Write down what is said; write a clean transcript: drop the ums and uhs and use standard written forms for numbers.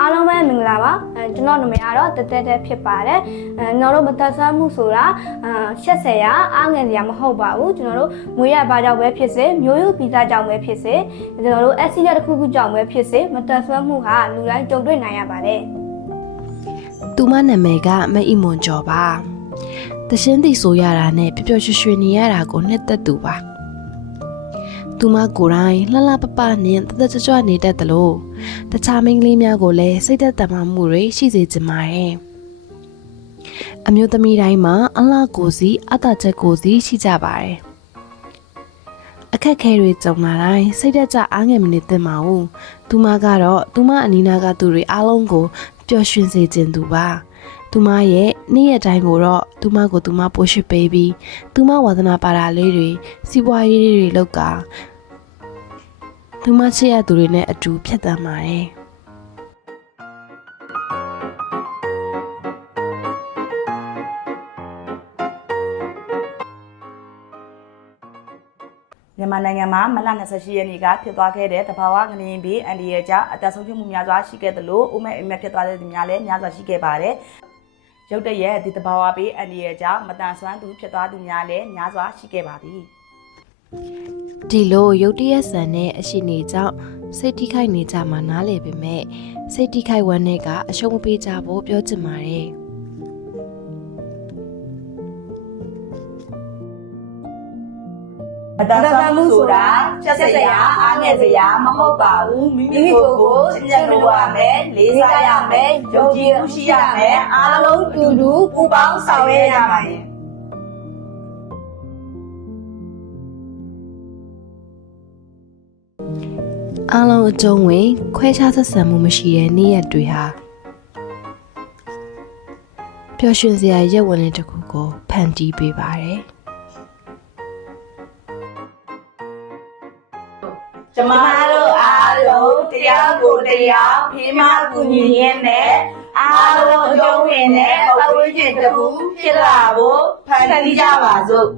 အားလုံးပဲမင်္ဂလာပါကျွန်တော်နာမည်ကတော့တက်တက်ဖြစ်ပါတယ်ကျွန်တော်တို့မသက်ဆွမ်းမှုဆိုတာရှက်စရာအားငယ်စရာမဟုတ်ပါဘူးကျွန်တော်တို့မွေးရပါကြောင့်ပဲဖြစ်စေမျိုးရိုးဗီဇကြောင့်ပဲဖြစ်စေကျွန်တော်တို့အက်ဆီဒတစ်ခုခုကြောင့်ပဲဖြစ်စေမသက်ဆွမ်းမှုဟာလူတိုင်းကြုံတွေ့နိုင်ရပါတယ်သူမနာမည်ကမအီမွန်ကျော်ပါတရှင်းသိဆိုရတာနဲ့ပျော်ပျော်ရွှင်ရွှင်နေရတာကိုနှစ်သက်သူပါသူမကိုယ်တိုင်လှလှပပနဲ့တသက်ကြွကြွနေတတ်တယ်လို့တခြားမိန်းကလေးများကိုလည်းစိတ်သက်သာမှုတွေရှိစေချင်ပါတယ်အမျိုးသမီးတိုင်းမှာအလှကိုယ်စီအတချက်ကိုယ်စီရှိကြပါတယ်အခက်ခဲတွေကြုံလာတိုင်းစိတ်သက်ကြအားငယ်မနေသင့်ပါဘူးသူမကတော့သူမအနီးနားကသူတွေအားလုံးကိုပျော်ရွှင်စေခြင်းသူပါသူမရဲ့နေ့ရက်တိုင်းကိုတော့သူမကိုသူမပို့ရှိပေးပြီးသူမဝါသနာပါတာလေးတွေစီးပွားရေးတွေလောက်ကသူမချစ်ရသူတွေနဲ့အတူဖြတ်သန်းပါတယ်မြန်မာနိုင်ငံမှာမလ28ရက်နေ့ကဖြစ်သွားခဲ့တဲ့တဘာဝငလျင်ပြီးအန်ဒီရဲ့ကြောင့်အသက်ဆုံးရှုံးမှုများစွာရှိခဲ့သလိုအိုမဲအိမ်မက်ဖြစ်သွားတဲ့သူများလည်းများစွာရှိခဲ့ပါတယ်။ရုတ်တရက်ဒီတဘာဝပြီးအန်ဒီရဲ့ကြောင့်မတန်ဆွမ်းသူဖြစ်သွားသူများလည်းများစွာရှိခဲ့ပါသည်။ဒီလိုရုတ်တရက်ဆန်တဲ့အရှိနေကြောင့်စိတ်ထိခိုက်နေကြမှာနားလည်ပေမဲ့စိတ်ထိခိုက်ဝမ်းနဲ့ကအရှုံးမပေးကြဖို့ပြောချင်ပါတယ်။မတန်ဆွမ်းမှုဆိုတာချက်စရာအားငယ်စရာမဟုတ်ပါဘူးမိမိကိုယ်ကိုချစ်မြတ်လို့ရမယ်လေးစားရမယ်ယုံကြည်မှုရှိရမယ်အားလုံးတူတူပူးပေါင်းဆောင်ရွက်ရပါမယ်အားလုံးအကျုံးဝင်ခွဲခြားဆက်ဆံမှုမရှိတဲ့နေ့ရက်တွေဟာပျော်ရွှင်စရာရက်ဝင်တဲ့တစ်ခုကိုဖန်တီးပေးပါတယ်ကျမတို့အားလုံးတရားကိုတရားဖေးမကူညီရင်းနဲ့အားလုံးအကျုံးဝင်တဲ့ပတ်ဝန်းကျင်တစ်ခုဖြစ်လာဖို့ဖန်တီးကြပါစို့